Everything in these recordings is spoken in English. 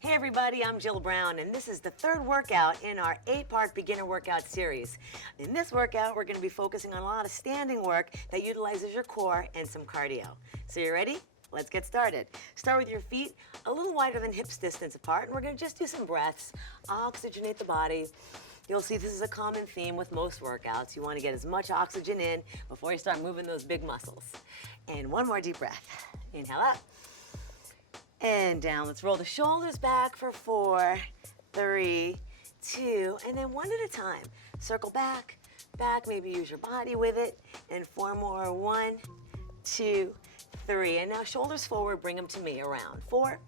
Hey everybody, I'm Jill Brown, and this is the third workout in our 8-part beginner workout series. In this workout, we're going to be focusing on a lot of standing work that utilizes your core and some cardio. So you ready? Let's get started. Start with your feet a little wider than hips distance apart, and we're going to just do some breaths, oxygenate the body. You'll see this is a common theme with most workouts. You want to get as much oxygen in before you start moving those big muscles. And one more deep breath. Inhale up. And down. Let's roll the shoulders back for 4, 3, 2, and then one at a time. Circle back, back, maybe use your body with it. And 4 more. 1, 2, 3. And now shoulders forward, bring them to me around. 4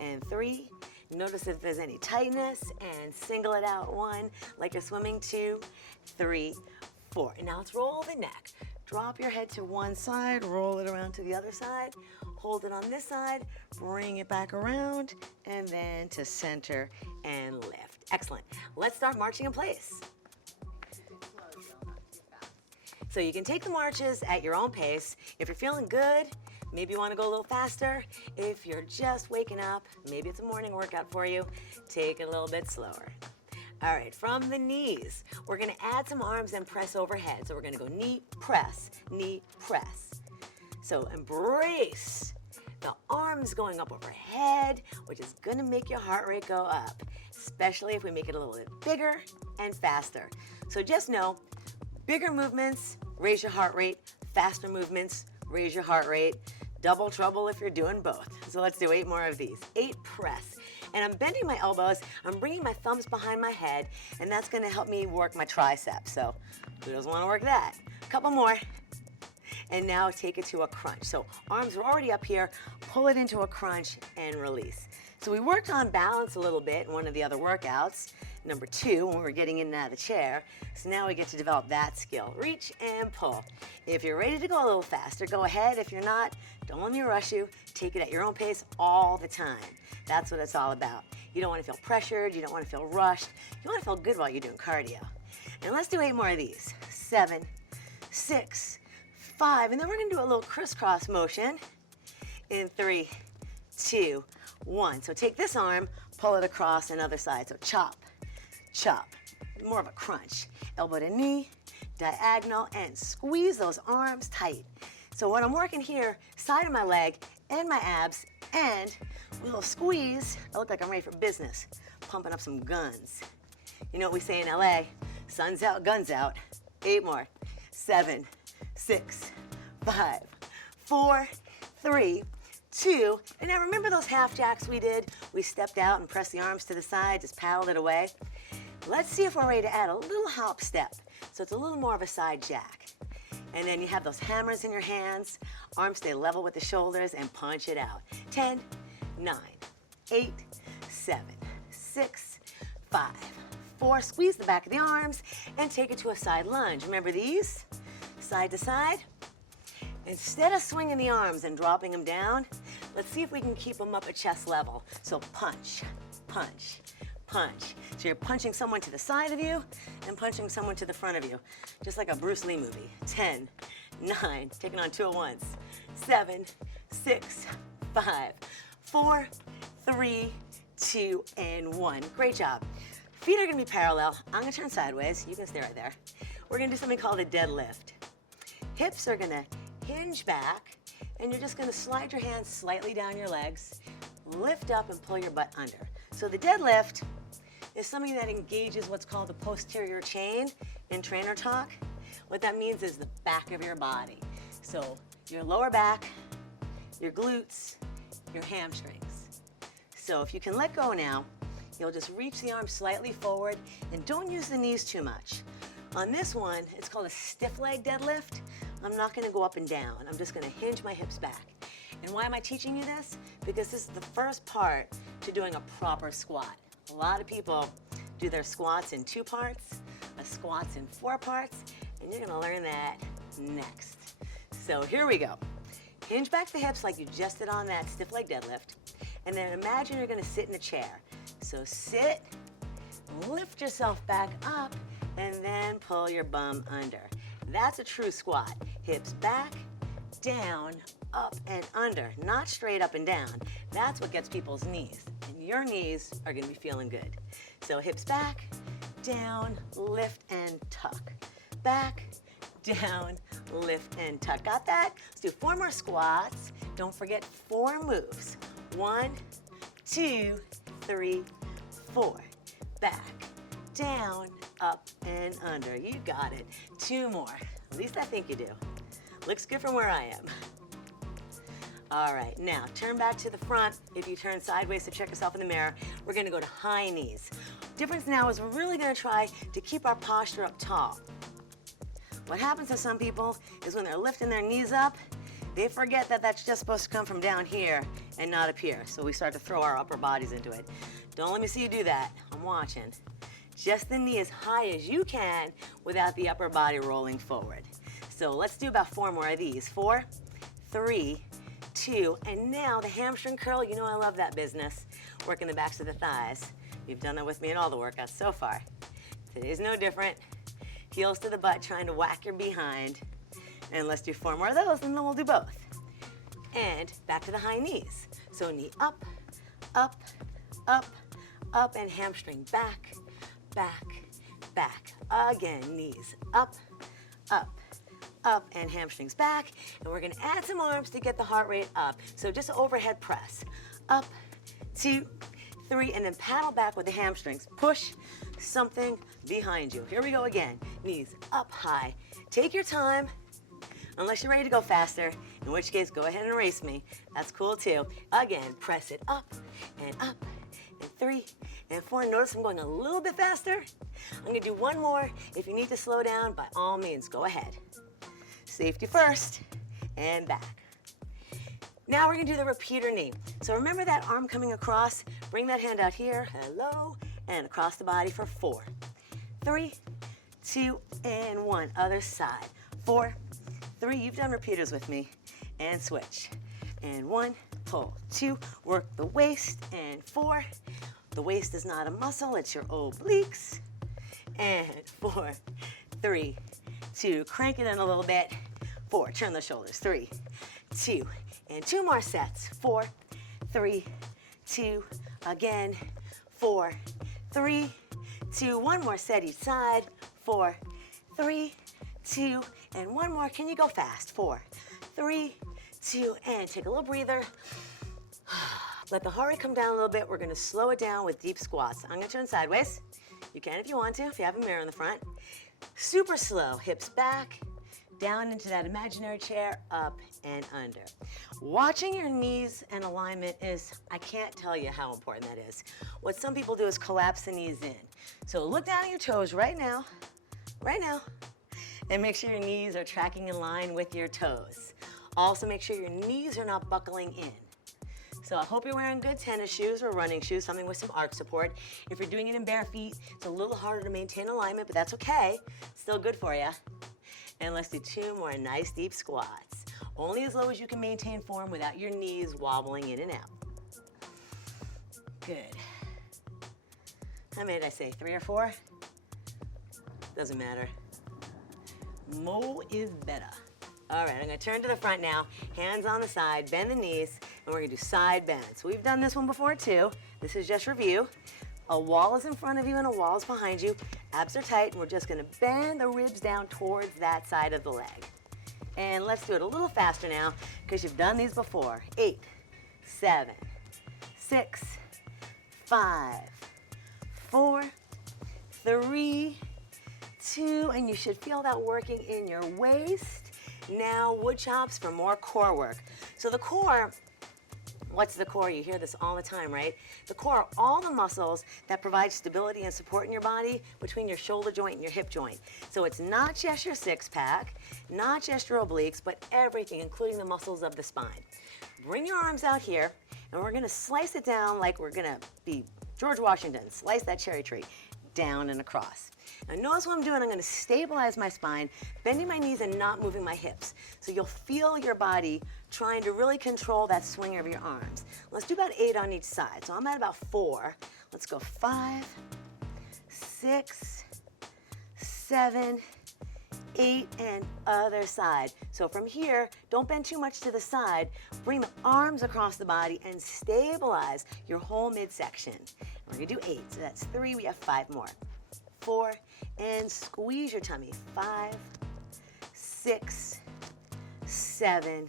and 3. Notice if there's any tightness and single it out. 1, like you're swimming. 2, 3, 4. And now let's roll the neck. Drop your head to one side, roll it around to the other side. Hold it on this side, bring it back around, and then to center and lift. Excellent. Let's start marching in place. So you can take the marches at your own pace. If you're feeling good, maybe you want to go a little faster. If you're just waking up, maybe it's a morning workout for you, take it a little bit slower. All right, from the knees, we're going to add some arms and press overhead. So we're going to go knee, press, knee, press. So embrace the arms going up overhead, which is going to make your heart rate go up, especially if we make it a little bit bigger and faster. So just know, bigger movements, raise your heart rate. Faster movements, raise your heart rate. Double trouble if you're doing both. So let's do 8 more of these. 8 press. And I'm bending my elbows, I'm bringing my thumbs behind my head, and that's going to help me work my triceps. So who doesn't want to work that? A couple more. And now take it to a crunch. So arms are already up here, pull it into a crunch and release. So we worked on balance a little bit in one of the other workouts, number 2, when we were getting in and out of the chair. So now we get to develop that skill. Reach and pull. If you're ready to go a little faster, go ahead. If you're not, don't let me rush you. Take it at your own pace all the time. That's what it's all about. You don't want to feel pressured. You don't want to feel rushed. You want to feel good while you're doing cardio. And let's do 8 more of these. 7, 6, 5, and then we're going to do a little crisscross motion in 3, 2, 1. So take this arm, pull it across another side. So chop, chop, more of a crunch. Elbow to knee, diagonal, and squeeze those arms tight. So when I'm working here, side of my leg and my abs, and a little squeeze, I look like I'm ready for business, pumping up some guns. You know what we say in LA, sun's out, guns out. 8 more. 7, 6, 5, 4, 3, 2, and now remember those half jacks we did? We stepped out and pressed the arms to the side, just paddled it away. Let's see if we're ready to add a little hop step. So it's a little more of a side jack. And then you have those hammers in your hands, arms stay level with the shoulders, and punch it out. 10, 9, 8, 7, 6, 5, 4, squeeze the back of the arms, and take it to a side lunge. Remember these? Side to side. Instead of swinging the arms and dropping them down, let's see if we can keep them up at chest level. So punch, punch, punch. So you're punching someone to the side of you and punching someone to the front of you, just like a Bruce Lee movie. 10, 9, taking on 2 at once. 7, 6, 5, 4, 3, 2, and 1. Great job. Feet are going to be parallel. I'm going to turn sideways. You can stay right there. We're going to do something called a deadlift. Hips are going to hinge back, and you're just going to slide your hands slightly down your legs, lift up, and pull your butt under. So the deadlift is something that engages what's called the posterior chain in trainer talk. What that means is the back of your body. So your lower back, your glutes, your hamstrings. So if you can let go now, you'll just reach the arms slightly forward, and don't use the knees too much. On this one, it's called a stiff leg deadlift. I'm not going to go up and down. I'm just going to hinge my hips back. And why am I teaching you this? Because this is the first part to doing a proper squat. A lot of people do their squats in 2 parts, a squats in 4 parts, and you're going to learn that next. So here we go. Hinge back the hips like you just did on that stiff leg deadlift, and then imagine you're going to sit in a chair. So sit, lift yourself back up, and then pull your bum under. That's a true squat. Hips back, down, up and under, not straight up and down. That's what gets people's knees. and your knees are gonna be feeling good. So hips back, down, lift and tuck. Back, down, lift and tuck. Got that? Let's do 4 more squats. Don't forget 4 moves. 1, 2, 3, 4. Back, down, up and under. You got it. 2 more. At least I think you do. Looks good from where I am. All right, now turn back to the front. If you turn sideways to check yourself in the mirror, we're gonna go to high knees. Difference now is we're really gonna try to keep our posture up tall. What happens to some people is when they're lifting their knees up, they forget that that's just supposed to come from down here and not up here. So we start to throw our upper bodies into it. Don't let me see you do that. I'm watching. Just the knee as high as you can without the upper body rolling forward. So let's do about 4 more of these. 4, 3, 2, and now the hamstring curl. You know I love that business. Working the backs of the thighs. You've done that with me in all the workouts so far. Today's no different. Heels to the butt, trying to whack your behind. And let's do 4 more of those, and then we'll do both. And back to the high knees. So knee up, up, up, up, and hamstring back, back, back. Again, knees up, up, up, and hamstrings back. And we're gonna add some arms to get the heart rate up. So just overhead press. Up, 2, 3, and then paddle back with the hamstrings. Push something behind you. Here we go again. Knees up high. Take your time, unless you're ready to go faster, in which case go ahead and race me. That's cool too. Again, press it up, and 3, and 4. Notice I'm going a little bit faster. I'm gonna do 1 more. If you need to slow down, by all means, go ahead. Safety first, and back. Now we're gonna do the repeater knee. So remember that arm coming across, bring that hand out here, hello, and across the body for 4, 3, 2, and 1. Other side. 4, 3, you've done repeaters with me, and switch. And 1, pull, 2, work the waist, and 4. The waist is not a muscle, it's your obliques. And 4, 3, 2, crank it in a little bit. 4, turn the shoulders, 3, 2, and 2 more sets. 4, 3, 2, again. 4, 3, 2, 1 more set each side. 4, 3, 2, and 1 more. Can you go fast? 4, 3, 2, and take a little breather. Let the heart rate come down a little bit. We're gonna slow it down with deep squats. I'm gonna turn sideways. You can if you want to, if you have a mirror in the front. Super slow, hips back, down into that imaginary chair, up and under. Watching your knees and alignment is, I can't tell you how important that is. What some people do is collapse the knees in. So look down at your toes right now, and make sure your knees are tracking in line with your toes. Also make sure your knees are not buckling in. So I hope you're wearing good tennis shoes or running shoes, something with some arch support. If you're doing it in bare feet, it's a little harder to maintain alignment, but that's okay. Still good for you. And let's do 2 more nice deep squats. Only as low as you can maintain form without your knees wobbling in and out. Good. How many did I say, 3 or 4? Doesn't matter. More is better. All right, I'm gonna turn to the front now. Hands on the side, bend the knees, and we're gonna do side bends. So we've done this one before too. This is just review. A wall is in front of you and a wall is behind you. Abs are tight, and we're just gonna bend the ribs down towards that side of the leg. And let's do it a little faster now, because you've done these before. 8, 7, 6, 5, 4, 3, 2, and you should feel that working in your waist. Now, wood chops for more core work. So the core, what's the core? You hear this all the time, right? The core are all the muscles that provide stability and support in your body between your shoulder joint and your hip joint. So it's not just your six-pack, not just your obliques, but everything, including the muscles of the spine. Bring your arms out here, and we're gonna slice it down like we're gonna be George Washington. Slice that cherry tree down and across. Now notice what I'm doing. I'm gonna stabilize my spine, bending my knees and not moving my hips. So you'll feel your body trying to really control that swing of your arms. Let's do about 8 on each side. So I'm at about 4. Let's go 5, 6, 7, 8, and other side. So from here, don't bend too much to the side. Bring the arms across the body and stabilize your whole midsection. We're gonna do 8, so that's 3, we have 5 more. 4, and squeeze your tummy. 5, 6, 7,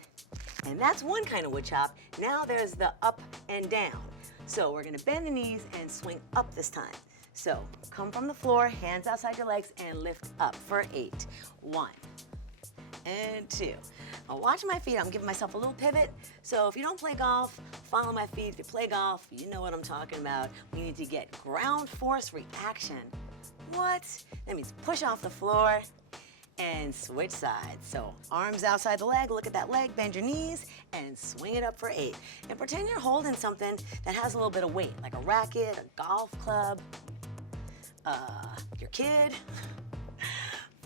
and that's one kind of wood chop. Now there's the up and down. So we're gonna bend the knees and swing up this time. So come from the floor, hands outside your legs, and lift up for 8. 1 and 2. Now watch my feet, I'm giving myself a little pivot. So if you don't play golf, follow my feet. If you play golf, you know what I'm talking about. We need to get ground force reaction. What? That means push off the floor and switch sides. So arms outside the leg, look at that leg, bend your knees, and swing it up for 8. And pretend you're holding something that has a little bit of weight, like a racket, a golf club, your kid.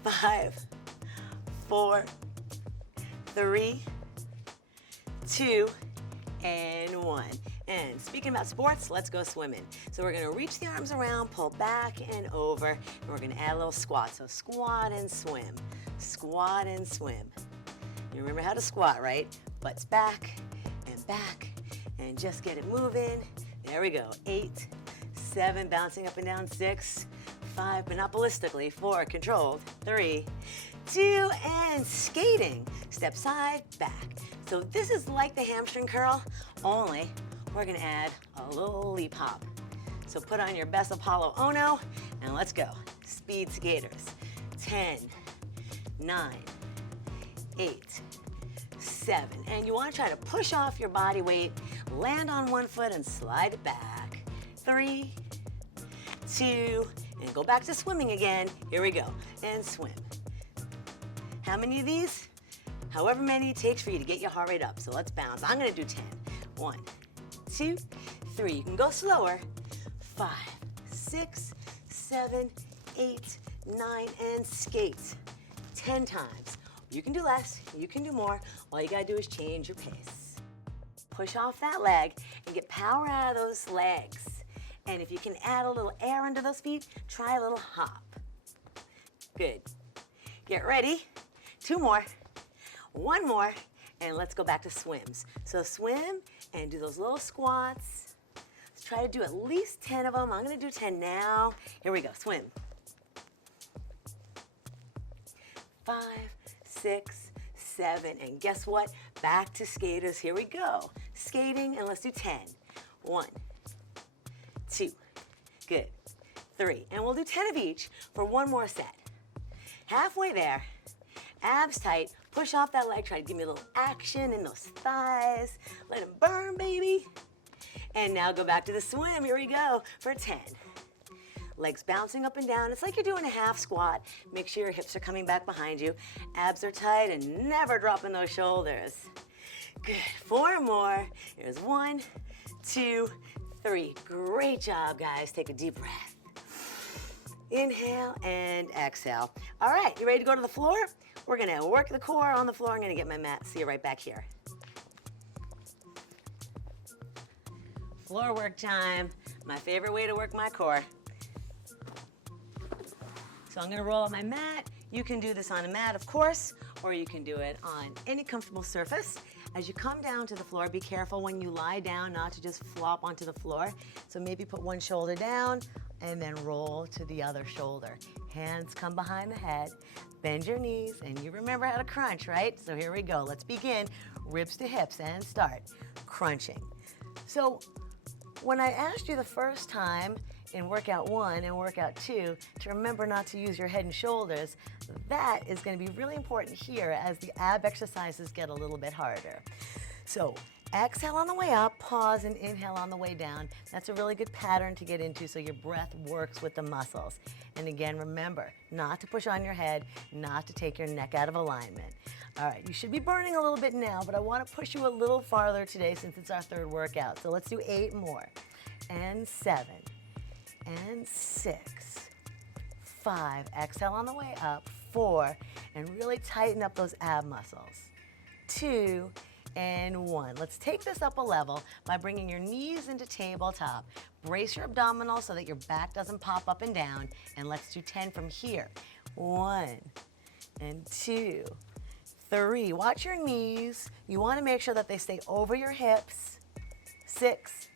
5, 4, 3, 2, and 1. And speaking about sports, let's go swimming. So we're gonna reach the arms around, pull back and over, and we're gonna add a little squat. So squat and swim, squat and swim. You remember how to squat, right? Butts back, and just get it moving. There we go, 8, 7, bouncing up and down, 6, 5, but not ballistically, 4, controlled, 3, 2, and skating. Step side, back. So this is like the hamstring curl, only we're gonna add a little leap hop. So put on your best Apollo Ono, and let's go. Speed skaters. 10, 9, 8, 7. And you wanna try to push off your body weight, land on one foot and slide it back. 3, 2, and go back to swimming again. Here we go, and swim. How many of these? However many it takes for you to get your heart rate up. So let's bounce. I'm gonna do 10. 1, 2, 3. You can go slower. 5, 6, 7, 8, 9, and skate. 10 times. You can do less, you can do more. All you gotta do is change your pace. Push off that leg and get power out of those legs. And if you can add a little air under those feet, try a little hop. Good. Get ready. 2 more. 1 more. And let's go back to swims. So swim and do those little squats. Let's try to do at least 10 of them. I'm gonna do 10 now. Here we go, swim. 5, 6, 7, and guess what? Back to skaters, here we go. Skating, and let's do 10. 1, 2, good. 3, and we'll do 10 of each for 1 more set. Halfway there, abs tight, push off that leg, try to give me a little action in those thighs. Let them burn, baby. And now go back to the swim, here we go, for 10. Legs bouncing up and down. It's like you're doing a half squat. Make sure your hips are coming back behind you. Abs are tight and never dropping those shoulders. Good, 4 more. Here's 1, 2, 3. Great job, guys. Take a deep breath. Inhale and exhale. All right, you ready to go to the floor? We're gonna work the core on the floor. I'm gonna get my mat. See you right back here. Floor work time. My favorite way to work my core. So I'm gonna roll on my mat. You can do this on a mat, of course, or you can do it on any comfortable surface. As you come down to the floor, be careful when you lie down not to just flop onto the floor. So maybe put one shoulder down and then roll to the other shoulder. Hands come behind the head, bend your knees, and you remember how to crunch, right? So here we go. Let's begin. Ribs to hips and start crunching. So when I asked you the first time in workout 1 and workout 2 to remember not to use your head and shoulders, that is going to be really important here as the ab exercises get a little bit harder. So exhale on the way up, pause and inhale on the way down. That's a really good pattern to get into so your breath works with the muscles. And again, remember not to push on your head, not to take your neck out of alignment. All right, you should be burning a little bit now, but I want to push you a little farther today since it's our 3rd workout. So let's do 8 more. And 7. And 6. 5. Exhale on the way up. 4. And really tighten up those ab muscles. 2. And 1. Let's take this up a level by bringing your knees into tabletop. Brace your abdominals so that your back doesn't pop up and down. And let's do 10 from here. 1, and 2, 3. Watch your knees. You want to make sure that they stay over your hips. 6,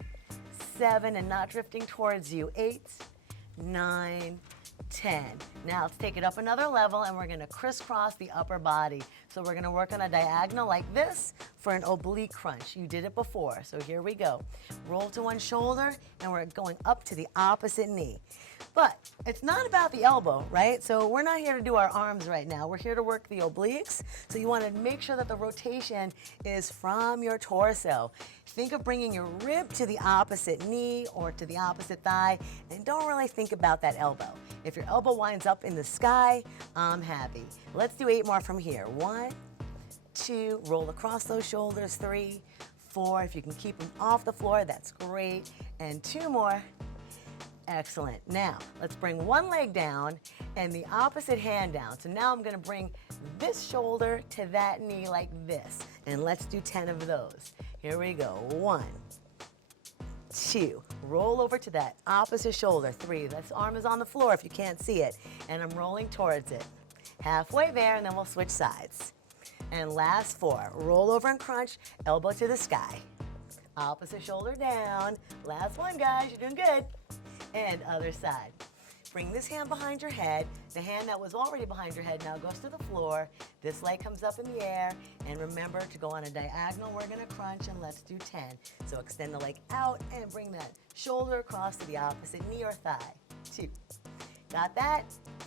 7, and not drifting towards you. 8, 9, 10. Now let's take it up another level and we're going to crisscross the upper body. So we're going to work on a diagonal like this for an oblique crunch. You did it before, so here we go. Roll to one shoulder and we're going up to the opposite knee. But it's not about the elbow, right? So we're not here to do our arms right now. We're here to work the obliques. So you want to make sure that the rotation is from your torso. Think of bringing your rib to the opposite knee or to the opposite thigh, and don't really think about that elbow. If your elbow winds up in the sky, I'm happy. Let's do 8 more from here. 1, 2, roll across those shoulders. 3, 4, if you can keep them off the floor, that's great. And 2 more. Excellent. Now, let's bring one leg down and the opposite hand down. So now I'm going to bring this shoulder to that knee like this. And let's do 10 of those. Here we go. 1, 2. Roll over to that opposite shoulder. 3. This arm is on the floor if you can't see it. And I'm rolling towards it. Halfway there, and then we'll switch sides. And last 4. Roll over and crunch, elbow to the sky. Opposite shoulder down. Last one, guys. You're doing good. And other side. Bring this hand behind your head. The hand that was already behind your head now goes to the floor. This leg comes up in the air. And remember to go on a diagonal. We're going to crunch, and let's do 10. So extend the leg out and bring that shoulder across to the opposite knee or thigh. 2. Got that?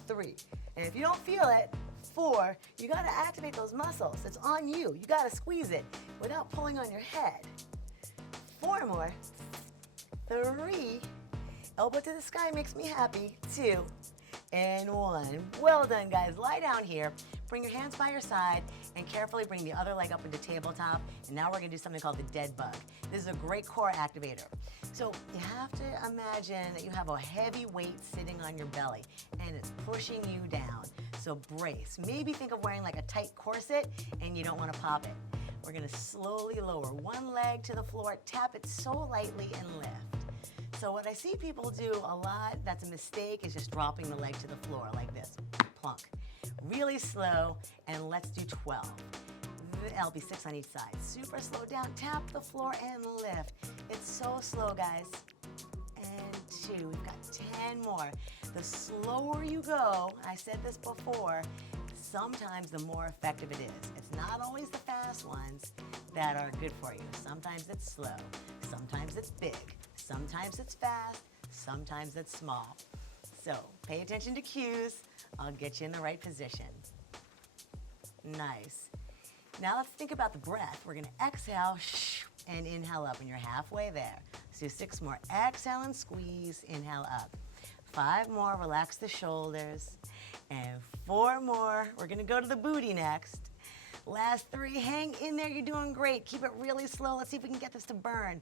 3. And if you don't feel it, 4, you got to activate those muscles. It's on you. You got to squeeze it without pulling on your head. 4 more. 3. Elbow to the sky makes me happy. 2 and 1. Well done, guys. Lie down here. Bring your hands by your side and carefully bring the other leg up into tabletop. And now we're going to do something called the dead bug. This is a great core activator. So you have to imagine that you have a heavy weight sitting on your belly and it's pushing you down. So brace. Maybe think of wearing like a tight corset and you don't want to pop it. We're going to slowly lower one leg to the floor, tap it so lightly and lift. So what I see people do a lot, that's a mistake, is just dropping the leg to the floor like this, plunk. Really slow, and let's do 12. That'll be 6 on each side. Super slow down, tap the floor and lift. It's so slow, guys. And 2, we've got 10 more. The slower you go, I said this before, sometimes the more effective it is. It's not always the fast ones that are good for you. Sometimes it's slow, sometimes it's big. Sometimes it's fast, sometimes it's small. So pay attention to cues. I'll get you in the right position. Nice. Now let's think about the breath. We're gonna exhale and inhale up, and you're halfway there. Let's do 6 more. Exhale and squeeze, inhale up. 5 more, relax the shoulders. And 4 more, we're gonna go to the booty next. Last 3, hang in there, you're doing great. Keep it really slow. Let's see if we can get this to burn.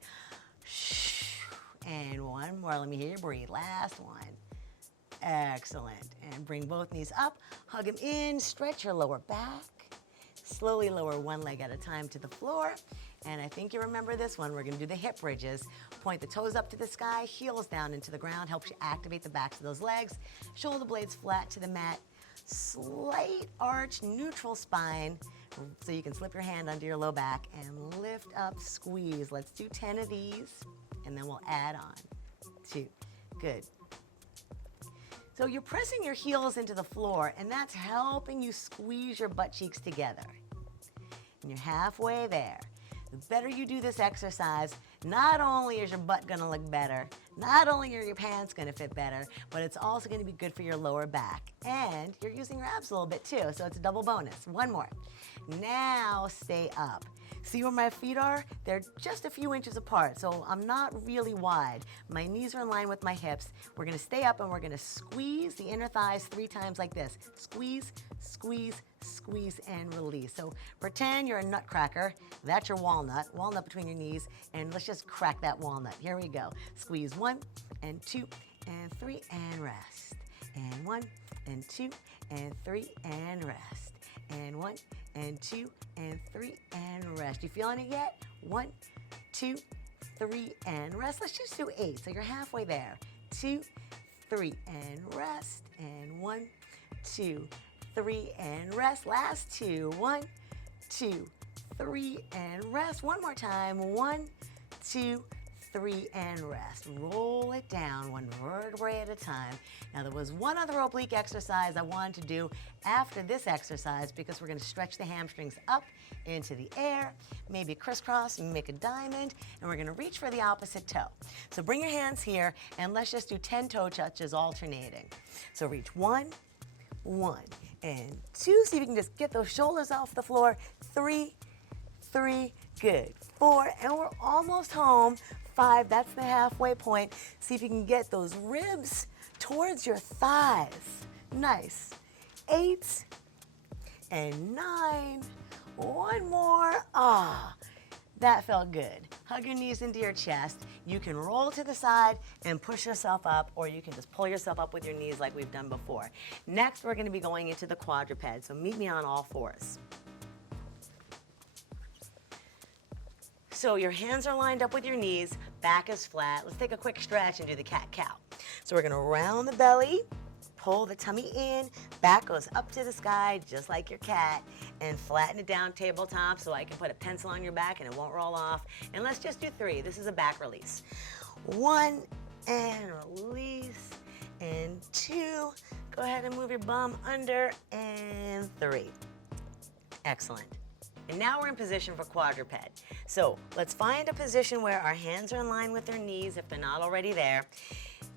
And 1 more, let me hear you breathe. Last one. Excellent. And bring both knees up, hug them in, stretch your lower back. Slowly lower one leg at a time to the floor. And I think you remember this one. We're gonna do the hip bridges. Point the toes up to the sky, heels down into the ground, helps you activate the backs of those legs. Shoulder blades flat to the mat. Slight arch, neutral spine, so you can slip your hand under your low back and lift up, squeeze. Let's do 10 of these. And then we'll add on. 2. Good. So you're pressing your heels into the floor, and that's helping you squeeze your butt cheeks together. And you're halfway there. The better you do this exercise, not only is your butt gonna look better, not only are your pants gonna fit better, but it's also gonna be good for your lower back. And you're using your abs a little bit too, so it's a double bonus. 1 more. Now stay up. See where my feet are? They're just a few inches apart, so I'm not really wide. My knees are in line with my hips. We're gonna stay up and we're gonna squeeze the inner thighs 3 times like this. Squeeze, squeeze, squeeze, and release. So pretend you're a nutcracker. That's your walnut between your knees, and let's just crack that walnut. Here we go. Squeeze 1 and 2 and 3 and rest. And 1 and 2 and 3 and rest. And 1 and 2 and 3 and rest. You feeling it yet? 1, 2, 3 and rest. Let's just do 8. So you're halfway there. 2, 3 and rest. And 1, 2, 3, and rest. Last 2. 1, 2, 3, and rest. One more time. 1, 2, 3, and rest. Roll it down one vertebrae at a time. Now, there was one other oblique exercise I wanted to do after this exercise because we're going to stretch the hamstrings up into the air, maybe crisscross and make a diamond, and we're going to reach for the opposite toe. So bring your hands here, and let's just do 10 toe touches alternating. So reach 1, 1, and 2. See if you can just get those shoulders off the floor. 3, 3, good. 4, and we're almost home. 5, that's the halfway point. See if you can get those ribs towards your thighs. Nice. 8 and 9. One more. Ah, that felt good. Hug your knees into your chest. You can roll to the side and push yourself up, or you can just pull yourself up with your knees like we've done before. Next, we're going to be going into the quadruped, so meet me on all fours. So your hands are lined up with your knees, back is flat. Let's take a quick stretch and do the cat-cow. So we're going to round the belly, pull the tummy in, back goes up to the sky just like your cat, and flatten it down tabletop so I can put a pencil on your back and it won't roll off. And let's just do 3. This is a back release. 1 and release, and 2. Go ahead and move your bum under, and 3. Excellent. And now we're in position for quadruped. So let's find a position where our hands are in line with our knees if they're not already there.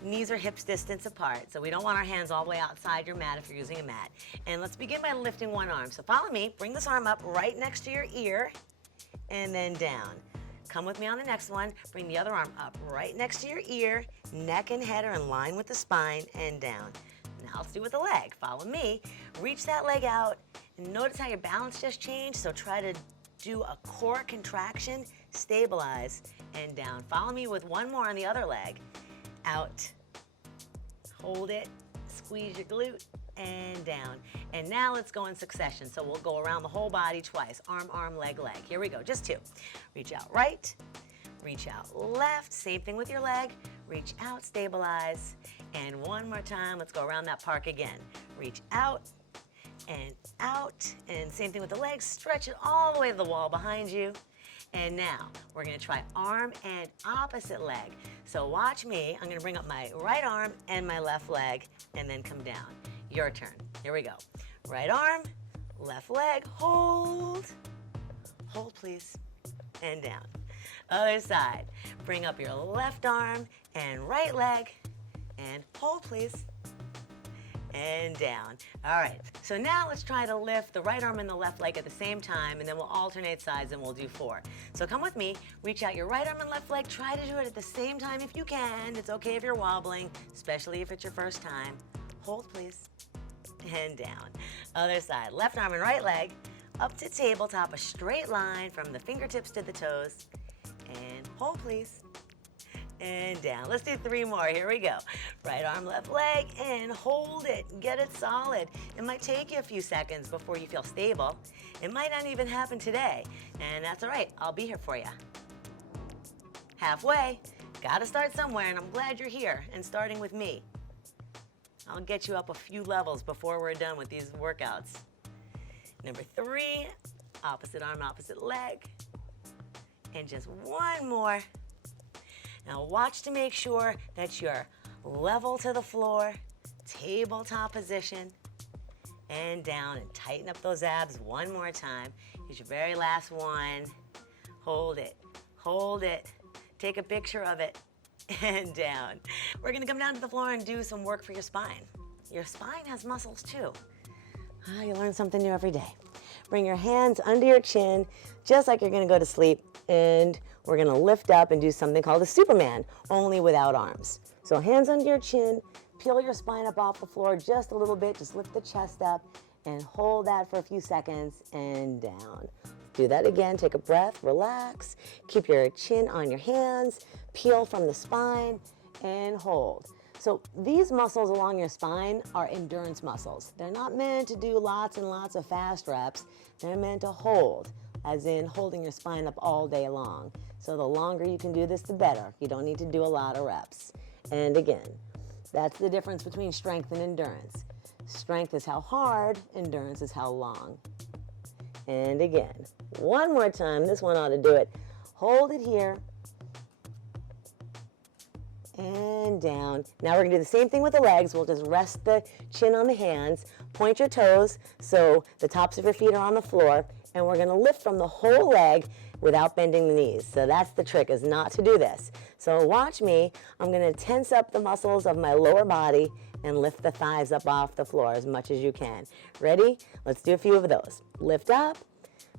Knees are hips distance apart, so we don't want our hands all the way outside your mat if you're using a mat. And let's begin by lifting one arm. So follow me, bring this arm up right next to your ear, and then down. Come with me on the next one, bring the other arm up right next to your ear, neck and head are in line with the spine, and down. Now let's do it with the leg. Follow me, reach that leg out, and notice how your balance just changed, so try to do a core contraction, stabilize, and down. Follow me with one more on the other leg. Out, hold it, squeeze your glute, and down. And now let's go in succession. So we'll go around the whole body twice. Arm, arm, leg, leg. Here we go, just 2. Reach out right, reach out left. Same thing with your leg. Reach out, stabilize. And one more time, let's go around that park again. Reach out and out. And same thing with the legs. Stretch it all the way to the wall behind you. And now we're going to try arm and opposite leg. So watch me. I'm going to bring up my right arm and my left leg and then come down. Your turn. Here we go. Right arm, left leg, hold. Hold, please. And down. Other side. Bring up your left arm and right leg and hold, please. And down. All right, so now let's try to lift the right arm and the left leg at the same time, and then we'll alternate sides and we'll do 4. So come with me, reach out your right arm and left leg, try to do it at the same time if you can. It's okay if you're wobbling, especially if it's your first time. Hold, please, and down. Other side, left arm and right leg, up to tabletop, a straight line from the fingertips to the toes, and hold, please. And down. Let's do 3 more. Here we go. Right arm, left leg, and hold it. Get it solid. It might take you a few seconds before you feel stable. It might not even happen today, and that's all right. I'll be here for you. Halfway. Got to start somewhere, and I'm glad you're here and starting with me. I'll get you up a few levels before we're done with these workouts. Number 3, opposite arm, opposite leg. And just one more. Now watch to make sure that you're level to the floor, tabletop position, and down, and tighten up those abs one more time. Here's your very last one. Hold it, hold it. Take a picture of it, and down. We're gonna come down to the floor and do some work for your spine. Your spine has muscles too. You learn something new every day. Bring your hands under your chin, just like you're gonna go to sleep, and we're gonna lift up and do something called a Superman, only without arms. So hands under your chin, peel your spine up off the floor just a little bit, just lift the chest up and hold that for a few seconds and down. Do that again, take a breath, relax, keep your chin on your hands, peel from the spine and hold. So these muscles along your spine are endurance muscles. They're not meant to do lots and lots of fast reps. They're meant to hold, as in holding your spine up all day long. So the longer you can do this, the better. You don't need to do a lot of reps. And again, that's the difference between strength and endurance. Strength is how hard, endurance is how long. And again, one more time. This one ought to do it. Hold it here. And down. Now we're going to do the same thing with the legs. We'll just rest the chin on the hands. Point your toes so the tops of your feet are on the floor. And we're going to lift from the whole leg without bending the knees. So that's the trick, is not to do this. So watch me. I'm going to tense up the muscles of my lower body and lift the thighs up off the floor as much as you can. Ready? Let's do a few of those. Lift up.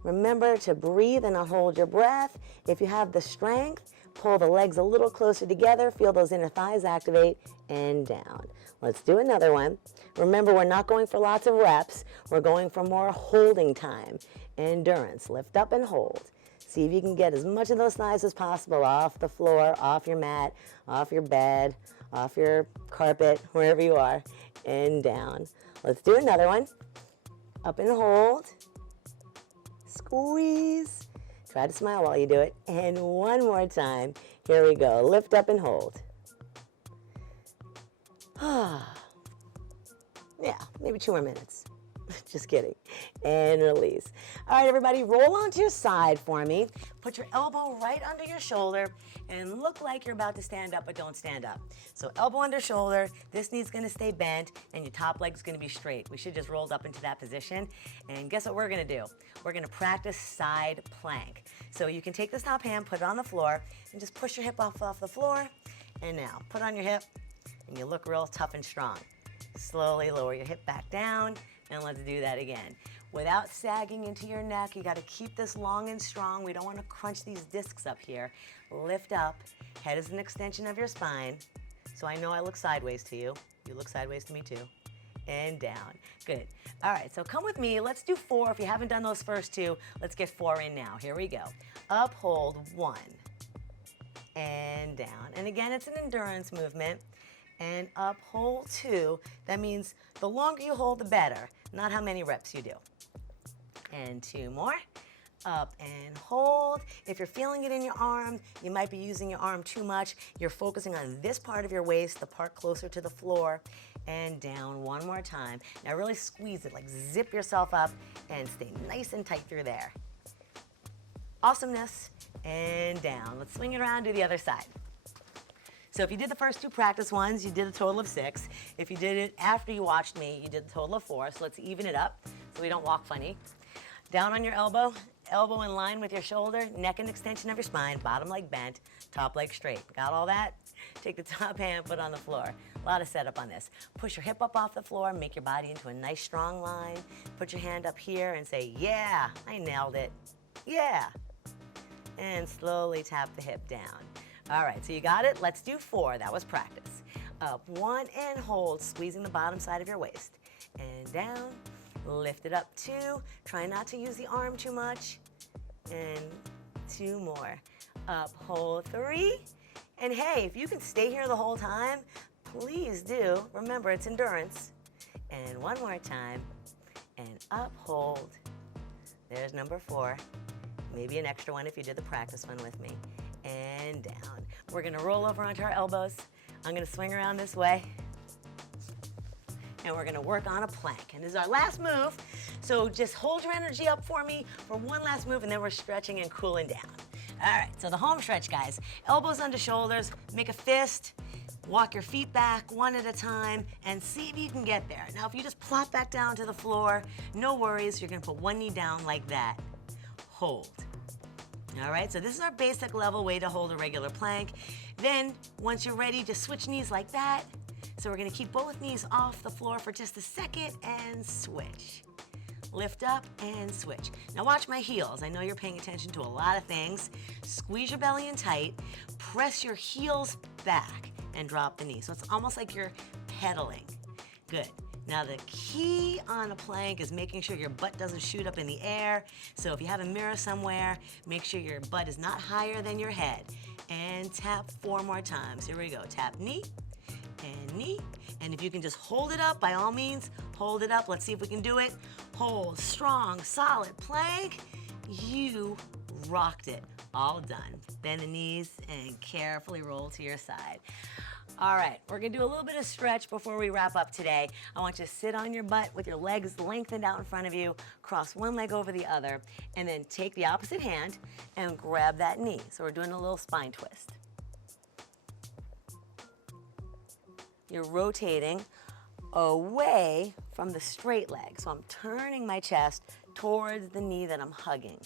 Remember to breathe and not hold your breath. If you have the strength, pull the legs a little closer together. Feel those inner thighs activate, and down. Let's do another one. Remember, we're not going for lots of reps. We're going for more holding time. Endurance. Lift up and hold. See if you can get as much of those thighs as possible off the floor, off your mat, off your bed, off your carpet, wherever you are, and down. Let's do another one. Up and hold. Squeeze. Try to smile while you do it. And one more time. Here we go. Lift up and hold. Yeah, maybe 2 more minutes. Just kidding. And release. All right, everybody, roll onto your side for me. Put your elbow right under your shoulder and look like you're about to stand up, but don't stand up. So elbow under shoulder, this knee's gonna stay bent, and your top leg's gonna be straight. We should just roll up into that position. And guess what we're gonna do? We're gonna practice side plank. So you can take this top hand, put it on the floor, and just push your hip off the floor. And now, put on your hip, and you look real tough and strong. Slowly lower your hip back down, and let's do that again. Without sagging into your neck, you gotta keep this long and strong. We don't wanna crunch these discs up here. Lift up, head is an extension of your spine. So I know I look sideways to you. You look sideways to me too. And down, good. All right, so come with me, let's do 4. If you haven't done those first 2, let's get 4 in now. Here we go. Up, hold, 1, and down. And again, it's an endurance movement. And up, hold 2. That means the longer you hold, the better, not how many reps you do. And 2 more. Up and hold. If you're feeling it in your arm, you might be using your arm too much. You're focusing on this part of your waist, the part closer to the floor. And down 1 more time. Now really squeeze it, like zip yourself up and stay nice and tight through there. Awesomeness. And down. Let's swing it around to the other side. So if you did the first 2 practice ones, you did a total of 6. If you did it after you watched me, you did a total of 4. So let's even it up so we don't walk funny. Down on your elbow, elbow in line with your shoulder, neck and extension of your spine, bottom leg bent, top leg straight. Got all that? Take the top hand, put it on the floor. A lot of setup on this. Push your hip up off the floor, make your body into a nice strong line. Put your hand up here and say, yeah, I nailed it. Yeah. And slowly tap the hip down. All right, so you got it? Let's do 4. That was practice. Up, 1, and hold, squeezing the bottom side of your waist. And down, lift it up 2. Try not to use the arm too much. And 2 more. Up, hold 3. And hey, if you can stay here the whole time, please do. Remember, it's endurance. And 1 more time. And up, hold. There's number 4. Maybe an extra one if you did the practice one with me. And down. We're gonna roll over onto our elbows. I'm gonna swing around this way. And we're gonna work on a plank. And this is our last move. So just hold your energy up for me for one last move, and then we're stretching and cooling down. All right, so the home stretch, guys. Elbows under shoulders, make a fist, walk your feet back 1 at a time, and see if you can get there. Now, if you just plop back down to the floor, no worries. You're gonna put 1 knee down like that. Hold. All right, so this is our basic level way to hold a regular plank. Then, once you're ready, just switch knees like that. So we're gonna keep both knees off the floor for just a second and switch. Lift up and switch. Now watch my heels. I know you're paying attention to a lot of things. Squeeze your belly in tight, press your heels back and drop the knee. So it's almost like you're pedaling. Good. Now the key on a plank is making sure your butt doesn't shoot up in the air. So if you have a mirror somewhere, make sure your butt is not higher than your head. And tap 4 more times. Here we go. Tap knee and knee. And if you can just hold it up, by all means, hold it up. Let's see if we can do it. Hold, strong, solid plank. You rocked it. All done. Bend the knees and carefully roll to your side. All right, we're gonna do a little bit of stretch before we wrap up today. I want you to sit on your butt with your legs lengthened out in front of you, cross one leg over the other, and then take the opposite hand and grab that knee. So we're doing a little spine twist. You're rotating away from the straight leg. So I'm turning my chest towards the knee that I'm hugging.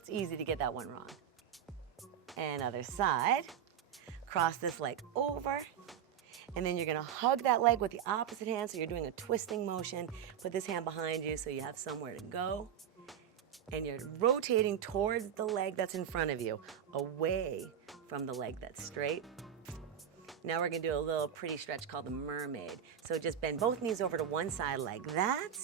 It's easy to get that one wrong. And other side. Cross this leg over, and then you're gonna hug that leg with the opposite hand, so you're doing a twisting motion. Put this hand behind you so you have somewhere to go. And you're rotating towards the leg that's in front of you, away from the leg that's straight. Now we're gonna do a little pretty stretch called the mermaid. So just bend both knees over to one side like that.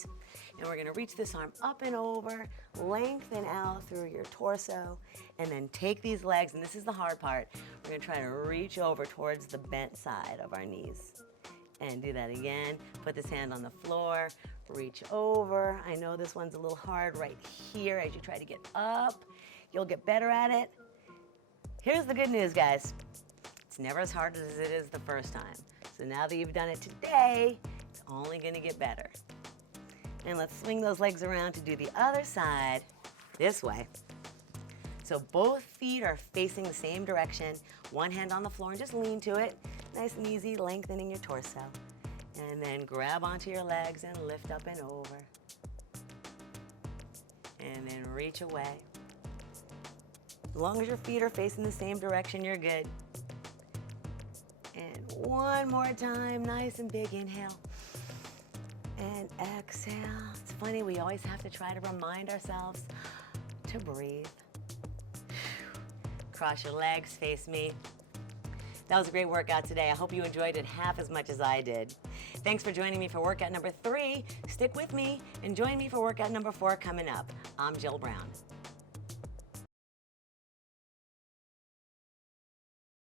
And we're gonna reach this arm up and over, lengthen out through your torso, and then take these legs, and this is the hard part, we're gonna try to reach over towards the bent side of our knees. And do that again. Put this hand on the floor, reach over. I know this one's a little hard right here as you try to get up. You'll get better at it. Here's the good news, guys. It's never as hard as it is the first time. So now that you've done it today, it's only gonna get better. And let's swing those legs around to do the other side this way. So both feet are facing the same direction. One hand on the floor and just lean to it. Nice and easy, lengthening your torso. And then grab onto your legs and lift up and over. And then reach away. As long as your feet are facing the same direction, you're good. And one more time, nice and big inhale. And exhale. It's funny, we always have to try to remind ourselves to breathe. Cross your legs, face me. That was a great workout today. I hope you enjoyed it half as much as I did. Thanks for joining me for workout number 3. Stick with me and join me for workout number 4 coming up. I'm Jill Brown.